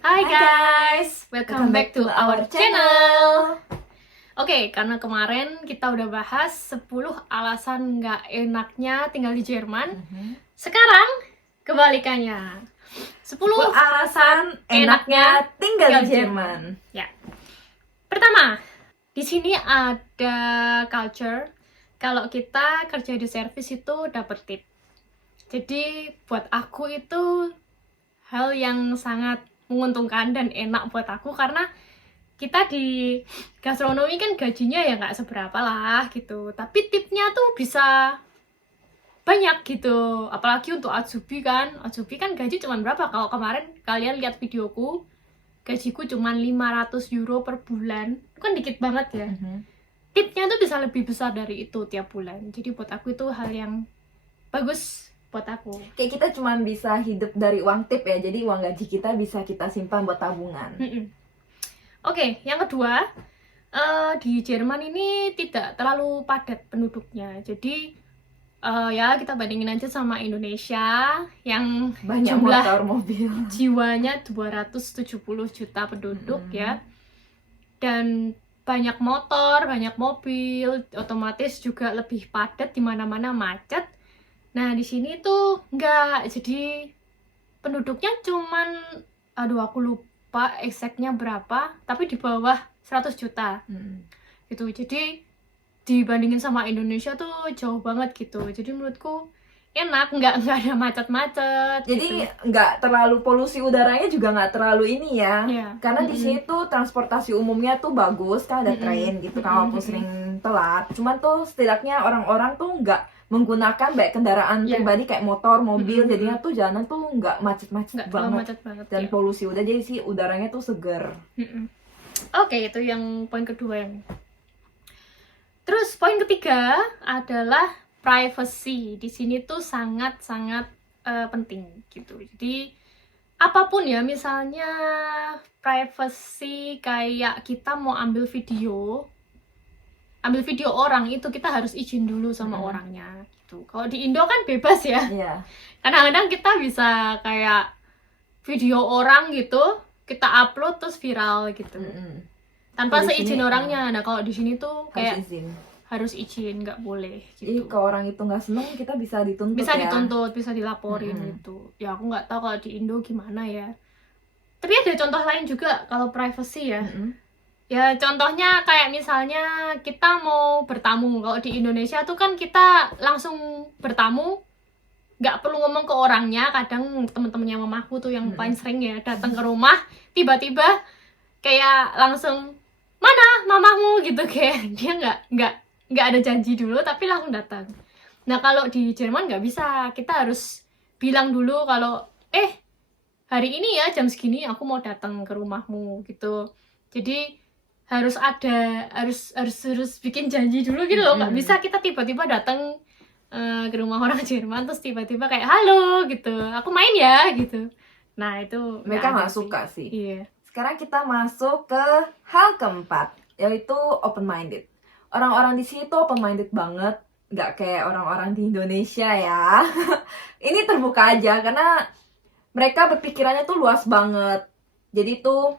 Hai guys, welcome back to our channel. Oke, karena kemarin kita udah bahas 10 alasan nggak enaknya tinggal di Jerman. Sekarang kebalikannya. 10 alasan enaknya tinggal di Jerman. Ya. Pertama, di sini ada culture kalau kita kerja di service itu dapat tip. Jadi buat aku itu hal yang sangat menguntungkan dan enak buat aku karena kita di gastronomi kan gajinya ya nggak seberapa lah gitu, tapi tipnya tuh bisa banyak gitu, apalagi untuk Azubi kan gaji cuman berapa, kalau kemarin kalian lihat videoku gajiku cuman 500 euro per bulan, itu kan dikit banget ya. Tipnya tuh bisa lebih besar dari itu tiap bulan, jadi buat aku itu hal yang bagus buat aku. Kayak kita cuma bisa hidup dari uang tip ya, jadi uang gaji kita bisa kita simpan buat tabungan. Oke, yang kedua, di Jerman ini tidak terlalu padat penduduknya, jadi ya kita bandingin aja sama Indonesia yang Banyak jumlah motor, mobil, jiwanya 270 juta penduduk ya, dan banyak motor, banyak mobil, otomatis juga lebih padat, di mana-mana macet. Nah, di sini tuh enggak, jadi penduduknya cuman, aku lupa exactnya berapa, tapi di bawah 100 juta. Gitu, jadi dibandingin sama Indonesia tuh jauh banget gitu. Jadi menurutku enak, nggak ada macet-macet. Jadi gitu. nggak terlalu, polusi udaranya juga nggak terlalu ini ya. Karena di sini tuh transportasi umumnya tuh bagus, kan ada train gitu, kalaupun sering telat. Cuman tuh setidaknya orang-orang tuh nggak menggunakan baik kendaraan pribadi kayak motor, mobil, jadinya tuh jalanan tuh nggak macet-macet banget. Dan polusi udara, jadi sih udaranya tuh seger. Oke, itu yang poin kedua. Terus poin ketiga adalah privacy. Di sini tuh sangat-sangat penting gitu. Jadi apapun ya, misalnya privacy kayak kita mau ambil video orang, itu kita harus izin dulu sama orangnya gitu. Kalau di Indo kan bebas ya. Kadang-kadang kita bisa kayak video orang gitu, kita upload terus viral gitu. Tanpa seizin orangnya. Nah, kalau di sini tuh kayak harus izin, nggak boleh gitu. Kalau orang itu nggak seneng, kita bisa dituntut bisa dilaporin gitu. Ya aku nggak tahu kalau di Indo gimana ya. Tapi ada contoh lain juga kalau privacy ya. Ya contohnya kayak misalnya kita mau bertamu. Kalau di Indonesia tuh kan kita langsung bertamu, nggak perlu ngomong ke orangnya. Kadang temen-temennya mamaku tuh yang paling sering ya datang ke rumah, tiba-tiba kayak langsung, mana mamamu gitu, kayak dia nggak ada janji dulu tapi langsung datang. Nah, kalau di Jerman nggak bisa, kita harus bilang dulu kalau hari ini ya jam segini aku mau datang ke rumahmu gitu. Jadi harus bikin janji dulu gitu loh. Nggak bisa kita tiba-tiba datang ke rumah orang Jerman terus tiba-tiba kayak halo gitu, aku main ya gitu. Nah, itu mereka nggak suka sih. Iya. Sekarang kita masuk ke hal keempat, yaitu open minded. Orang-orang di sini tuh open minded banget, nggak kayak orang-orang di Indonesia ya. Ini terbuka aja karena mereka berpikirannya tuh luas banget. Jadi tuh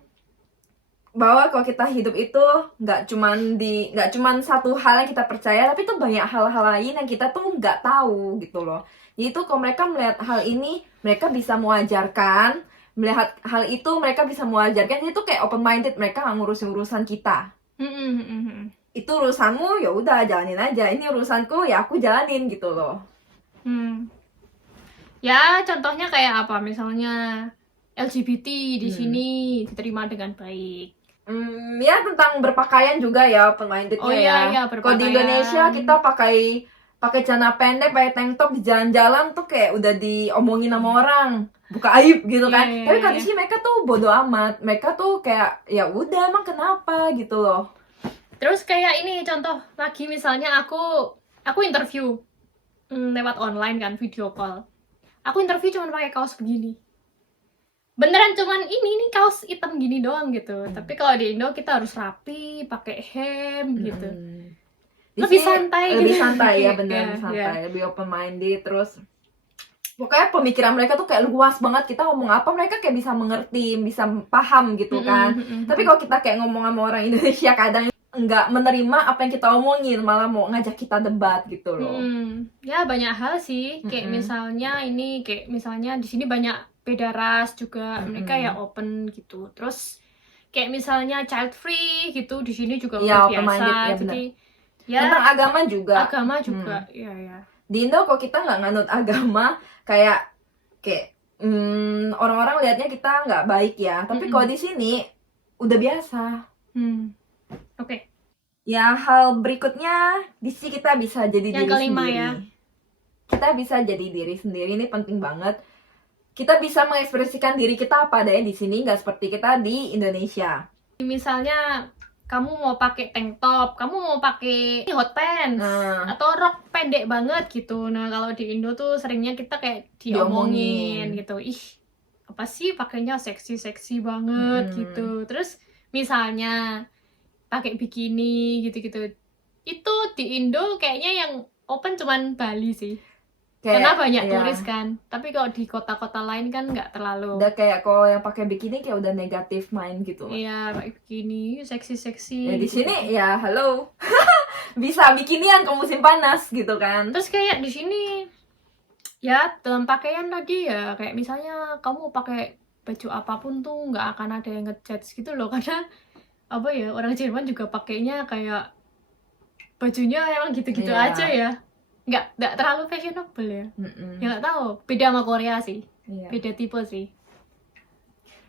bahwa kalau kita hidup itu nggak cuman satu hal yang kita percaya, tapi tuh banyak hal-hal lain yang kita tuh nggak tahu gitu loh. Jadi tuh kalau mereka melihat hal ini, mereka bisa mewajarkan. Melihat hal itu, mereka bisa mewajarkan. Jadi tuh kayak open minded, mereka nggak ngurusin urusan kita. Itu urusanmu, ya udah jalanin aja. Ini urusanku, ya aku jalanin gitu loh. Ya contohnya kayak apa, misalnya LGBT di sini diterima dengan baik. Ya tentang berpakaian juga ya open mindednya ya. Kalau di Indonesia kita pakai celana pendek, pakai tank top di jalan-jalan tuh kayak udah diomongin sama orang, buka aib gitu kan. Tapi kalau di sini mereka tuh bodo amat, mereka tuh kayak ya udah emang kenapa gitu loh. Terus kayak ini contoh lagi, misalnya aku interview lewat online kan, video call. Aku interview cuma pakai kaos begini. Beneran cuman ini kaos hitam gini doang gitu. Tapi kalau di Indo kita harus rapi, pakai hem gitu. Lebih santai ya, beneran santai, lebih open minded. Terus pokoknya pemikiran mereka tuh kayak luas banget, kita ngomong apa mereka kayak bisa mengerti, bisa paham gitu kan. Tapi kalau kita kayak ngomong sama orang Indonesia kadang nggak menerima apa yang kita omongin, malah mau ngajak kita debat gitu loh. Ya banyak hal sih, kayak misalnya di sini banyak beda ras juga, mereka ya open gitu. Terus kayak misalnya child free gitu, di sini juga Iya, udah open-minded, biasa. ya Jadi tentang agama juga. ya. Di Indo kok kita nggak nganut agama, kayak orang-orang lihatnya kita nggak baik ya. Tapi kalau di sini udah biasa. Oke. Ya, hal berikutnya di sini kita bisa jadi Yang diri kelima sendiri. ya. Kita bisa jadi diri sendiri, ini penting banget. Kita bisa mengekspresikan diri kita apa adanya di sini, nggak seperti kita di Indonesia. Misalnya kamu mau pakai tank top, kamu mau pakai hot pants, atau rok pendek banget gitu. Nah, kalau di Indo tuh seringnya kita kayak diomongin gitu. Ih, apa sih pakainya seksi-seksi banget gitu. Terus misalnya pakai bikini gitu-gitu. Itu di Indo kayaknya yang open cuman Bali sih. Karena banyak turis kan. Tapi kalau di kota-kota lain kan nggak terlalu. Udah kayak kalau yang pakai bikini kayak udah negatif main gitu. Iya, pakai bikini, seksi-seksi. Ya di sini ya halo. Bisa bikinian ke musim panas gitu kan. Terus kayak di sini ya dalam pakaian tadi ya, kayak misalnya kamu pakai baju apapun tuh nggak akan ada yang ngejudge gitu loh. Karena apa ya, orang Jerman juga pakainya kayak bajunya emang gitu-gitu aja ya. Nggak terlalu fashionable ya. Ya nggak tahu, beda sama Korea sih. Beda tipe sih.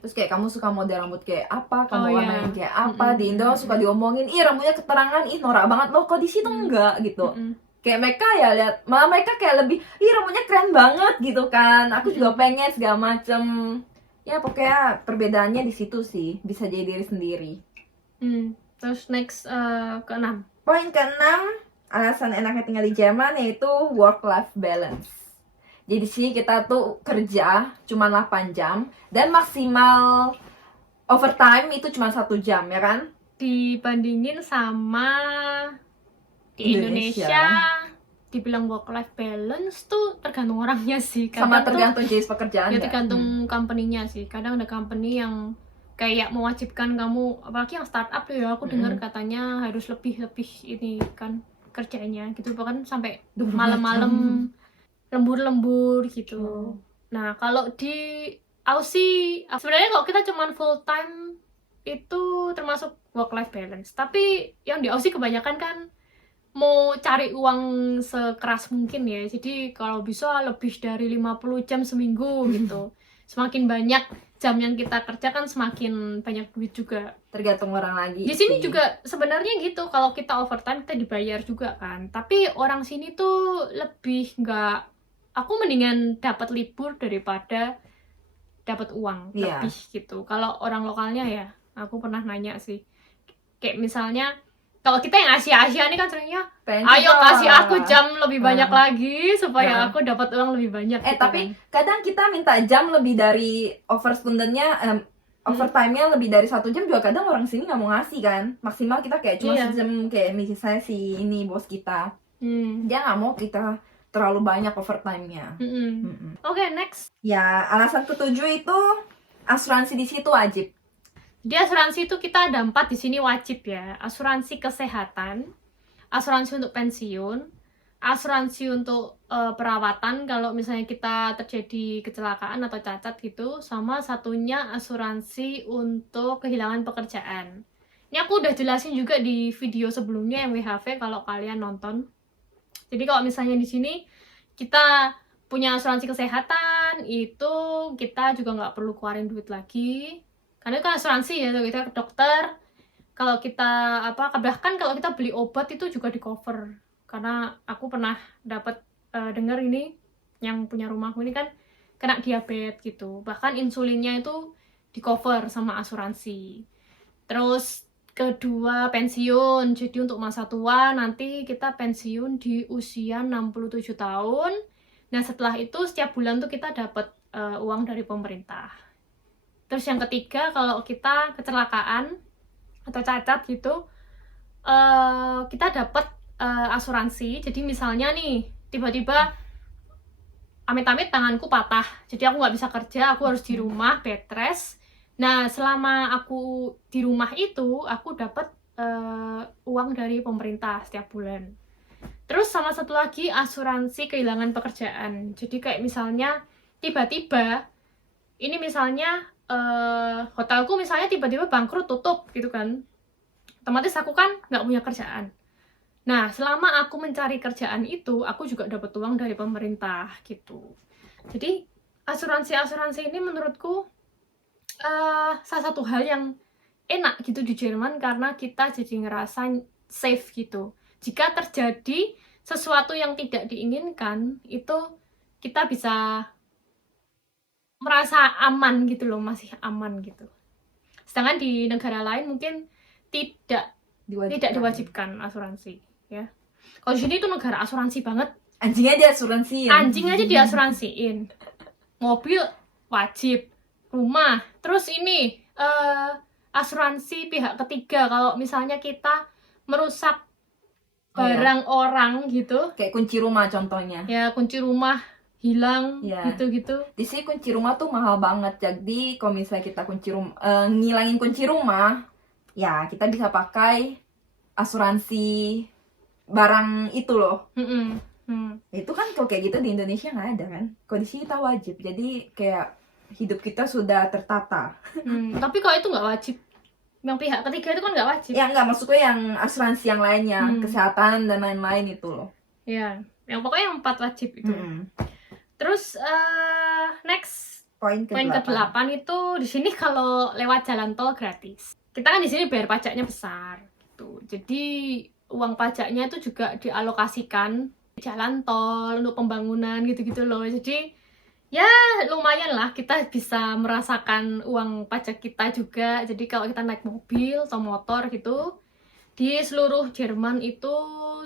Terus kayak kamu suka model rambut kayak apa, kamu warnain kayak apa. Di Indo suka diomongin, ih rambutnya keterangan, ih norak banget loh, kok di situ enggak gitu. Kayak mereka ya lihat, malah mereka kayak lebih, ih rambutnya keren banget gitu kan. Aku juga pengen segala macem. Ya pokoknya perbedaannya di situ sih, bisa jadi diri sendiri. Terus next ke-6. Poin ke-6, alasan enaknya tinggal di Jerman yaitu work-life balance. Jadi sih kita tuh kerja cuma 8 jam dan maksimal overtime itu cuma 1 jam ya kan? Dibandingin sama di Indonesia dibilang work-life balance tuh tergantung orangnya sih. Sama tergantung jenis pekerjaan. Ya tergantung company-nya sih. Kadang ada company yang kayak mewajibkan kamu, apalagi yang startup tuh ya, aku dengar katanya harus lebih ini kan kerjanya gitu, bahkan sampai malam-malam lembur gitu. Nah, kalau di Aussie sebenarnya kalau kita cuman full time itu termasuk work life balance. Tapi yang di Aussie kebanyakan kan mau cari uang sekeras mungkin ya. Jadi kalau bisa lebih dari 50 jam seminggu gitu. Semakin banyak jam yang kita kerja kan semakin banyak duit juga. Tergantung orang lagi. Di sini juga sebenarnya gitu, kalau kita overtime kita dibayar juga kan. Tapi orang sini tuh lebih nggak, aku mendingan dapat libur daripada dapat uang lebih gitu. Kalau orang lokalnya ya, aku pernah nanya sih. Kayak misalnya kalau kita yang Asia nih kan seringnya, ayo kasih aku jam lebih banyak lagi supaya aku dapat uang lebih banyak. Gitu tapi kan kadang kita minta jam lebih dari overstundennya, overtime-nya lebih dari 1 jam juga kadang orang sini nggak mau ngasih kan. Maksimal kita kayak cuma sejam, kayak misalnya si ini bos kita, dia nggak mau kita terlalu banyak overtime-nya. Oke, next. Ya, alasan ke-7 itu asuransi di situ wajib. Di asuransi itu kita ada 4 di sini wajib ya. Asuransi kesehatan, asuransi untuk pensiun, asuransi untuk perawatan kalau misalnya kita terjadi kecelakaan atau cacat gitu, sama satunya asuransi untuk kehilangan pekerjaan. Ini aku udah jelasin juga di video sebelumnya MWHV kalau kalian nonton. Jadi kalau misalnya di sini kita punya asuransi kesehatan, itu kita juga nggak perlu keluarin duit lagi. Karena itu kan asuransi ya, kita ke dokter, kalau kita bahkan kalau kita beli obat itu juga di cover. Karena aku pernah dapat dengar ini, yang punya rumahku ini kan kena diabetes gitu, bahkan insulinnya itu di cover sama asuransi. Terus kedua, pensiun. Jadi untuk masa tua nanti kita pensiun di usia 67 tahun. Nah setelah itu setiap bulan tuh kita dapat uang dari pemerintah. Terus yang ketiga, kalau kita kecelakaan atau cacat gitu, kita dapat asuransi. Jadi misalnya nih, tiba-tiba amit-amit tanganku patah, jadi aku nggak bisa kerja, aku harus di rumah bed rest. Nah, selama aku di rumah itu aku dapat uang dari pemerintah setiap bulan. Terus sama satu lagi asuransi kehilangan pekerjaan. Jadi kayak misalnya tiba-tiba ini misalnya hotelku misalnya tiba-tiba bangkrut, tutup gitu kan, otomatis aku kan nggak punya kerjaan. Nah, selama aku mencari kerjaan itu, aku juga dapat uang dari pemerintah gitu. Jadi asuransi ini menurutku salah satu hal yang enak gitu di Jerman, karena kita jadi ngerasa safe gitu. Jika terjadi sesuatu yang tidak diinginkan, itu kita bisa merasa aman gitu loh, masih aman gitu. Sedangkan di negara lain mungkin tidak diwajibkan asuransi ya. Kalau di sini tuh negara asuransi banget. Anjing aja asuransi ya. Anjing aja diasuransiin. Mobil wajib, rumah. Terus ini asuransi pihak ketiga kalau misalnya kita merusak barang orang gitu. Kayak kunci rumah contohnya. Ya, kunci rumah hilang gitu-gitu. Di sini kunci rumah tuh mahal banget. Jadi kalau misalnya kita ngilangin kunci rumah, ya kita bisa pakai asuransi barang itu loh. Itu kan kalau kayak gitu di Indonesia nggak ada kan. Kalau di sini kita wajib. Jadi kayak hidup kita sudah tertata. Tapi kalau itu nggak wajib, yang pihak ketiga itu kan nggak wajib. Ya nggak, maksudnya yang asuransi yang lainnya, kesehatan dan lain-lain itu loh. Ya, yang pokoknya yang 4 wajib itu. Terus next poin ke-8 itu di sini kalau lewat jalan tol gratis. Kita kan di sini bayar pajaknya besar gitu. Jadi uang pajaknya itu juga dialokasikan jalan tol untuk pembangunan gitu-gitu loh. Jadi ya lumayan lah, kita bisa merasakan uang pajak kita juga. Jadi kalau kita naik mobil atau motor gitu, di seluruh Jerman itu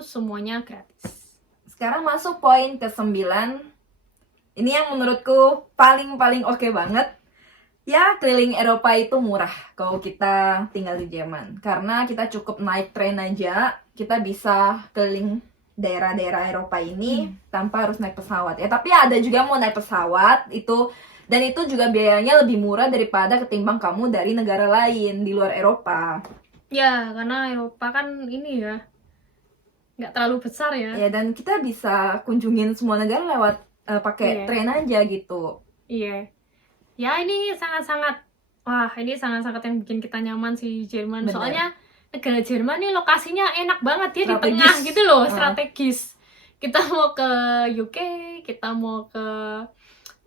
semuanya gratis. Sekarang masuk poin ke-9. Ini yang menurutku paling oke banget. Ya, keliling Eropa itu murah kalau kita tinggal di Jerman. Karena kita cukup naik tren aja, kita bisa keliling daerah-daerah Eropa ini tanpa harus naik pesawat. Ya, tapi ada juga mau naik pesawat itu, dan itu juga biayanya lebih murah daripada ketimbang kamu dari negara lain di luar Eropa. Ya, karena Eropa kan ini ya nggak terlalu besar ya. Ya, dan kita bisa kunjungin semua negara lewat pakai tren aja gitu. Iya. Ya, ini sangat-sangat yang bikin kita nyaman sih Jerman. Bener. Soalnya negara Jerman nih lokasinya enak banget, dia strategis. Di tengah gitu loh, strategis. Kita mau ke UK, kita mau ke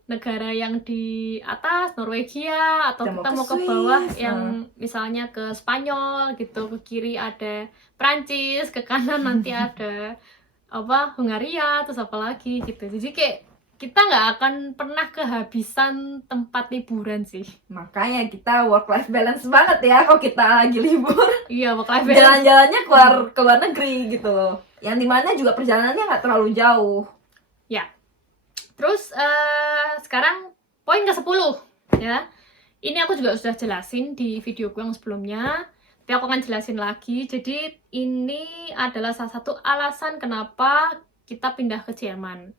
negara yang di atas, Norwegia, atau kita mau ke bawah yang misalnya ke Spanyol gitu, ke kiri ada Prancis, ke kanan nanti ada Hungaria, terus apa lagi gitu. Jadi kayak kita nggak akan pernah kehabisan tempat liburan sih. Makanya kita work-life balance banget ya kalau kita lagi libur. Iya, work-life balance. Jalan-jalannya ke luar negeri gitu loh. Yang dimana juga perjalanannya nggak terlalu jauh. Ya. Terus sekarang poin ke-10 ya. Ini aku juga sudah jelasin di videoku yang sebelumnya, tapi aku akan jelasin lagi. Jadi ini adalah salah satu alasan kenapa kita pindah ke Jerman.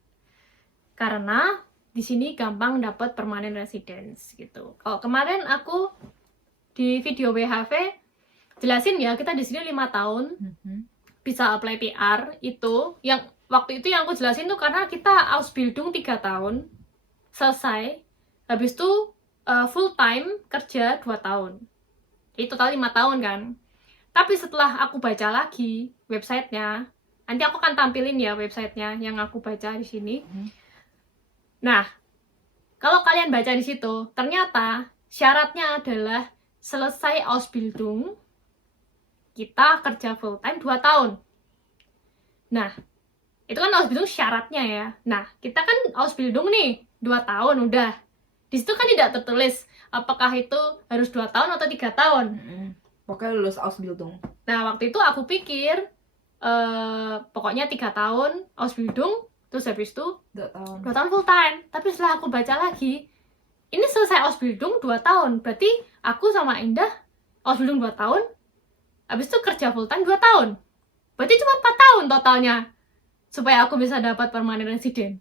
Karena di sini gampang dapat permanent residence gitu. Kalau kemarin aku di video WHV jelasin ya, kita di sini 5 tahun bisa apply PR itu. Yang waktu itu yang aku jelasin tuh karena kita Ausbildung 3 tahun selesai, habis itu full time kerja 2 tahun. Jadi total 5 tahun kan. Tapi setelah aku baca lagi websitenya, nanti aku akan tampilin ya websitenya yang aku baca di sini. Nah, kalau kalian baca di situ, ternyata syaratnya adalah selesai Ausbildung, kita kerja full time 2 tahun. Nah, itu kan Ausbildung syaratnya ya. Nah, kita kan Ausbildung nih 2 tahun udah. Di situ kan tidak tertulis apakah itu harus 2 tahun atau 3 tahun. Pokoknya lulus Ausbildung. Nah, waktu itu aku pikir pokoknya 3 tahun Ausbildung, terus habis itu 2 tahun full time. Tapi setelah aku baca lagi, ini selesai Ausbildung 2 tahun. Berarti aku sama Indah Ausbildung 2 tahun, habis itu kerja full time 2 tahun. Berarti cuma 4 tahun totalnya supaya aku bisa dapat permanent resident.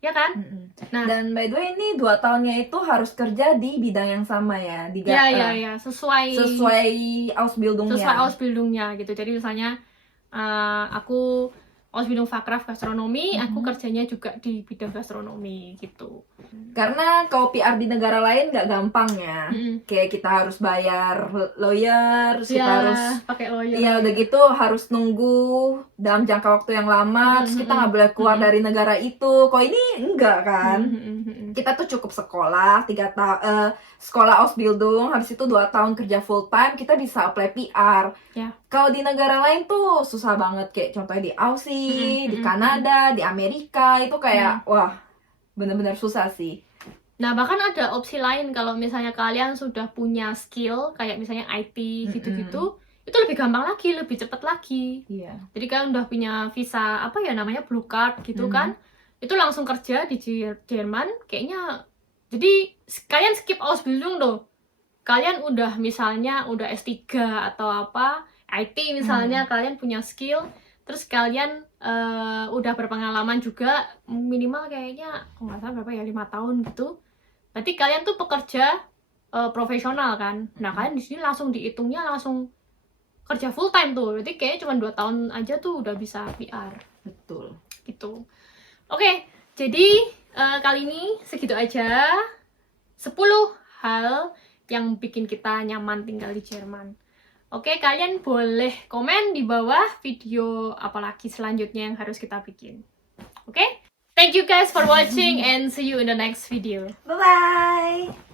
ya kan? Mm-mm. Nah, Dan by the way ini 2 tahunnya itu harus kerja di bidang yang sama ya, ya, sesuai Ausbildungnya. Ausbildungnya gitu. Jadi misalnya aku Ausbildung Fachkraft Gastronomi, aku kerjanya juga di bidang gastronomi gitu. Karena kalau PR di negara lain nggak gampang ya. Kayak kita harus bayar lawyer, terus kita harus pakai lawyer. iya udah gitu harus nunggu dalam jangka waktu yang lama, terus kita nggak boleh keluar dari negara itu. Kok ini enggak kan? Kita tuh cukup sekolah 3 tahun, sekolah Ausbildung, habis itu 2 tahun kerja full time, kita bisa apply PR. Ya. Kalau di negara lain tuh susah banget, kayak contohnya di Aussie, di Kanada, di Amerika, itu kayak wah bener-bener susah sih. Nah, bahkan ada opsi lain kalau misalnya kalian sudah punya skill, kayak misalnya IT gitu-gitu, itu lebih gampang lagi, lebih cepat lagi. Iya. Jadi kalian udah punya visa, apa ya namanya, blue card gitu kan, itu langsung kerja di Jerman, kayaknya, jadi kalian skip Ausbildung tuh. Kalian udah misalnya, udah S3 atau apa, IT misalnya, kalian punya skill, terus kalian udah berpengalaman juga, minimal kayaknya, kalau nggak salah berapa ya, 5 tahun gitu. Berarti kalian tuh pekerja profesional kan. Nah, kalian di sini langsung dihitungnya langsung kerja full time tuh. Berarti kayaknya cuma 2 tahun aja tuh udah bisa PR. Betul. Gitu. Oke, jadi kali ini segitu aja. 10 hal yang bikin kita nyaman tinggal di Jerman. Oke, kalian boleh komen di bawah video apalagi selanjutnya yang harus kita bikin. Oke? Thank you guys for watching and see you in the next video. Bye-bye!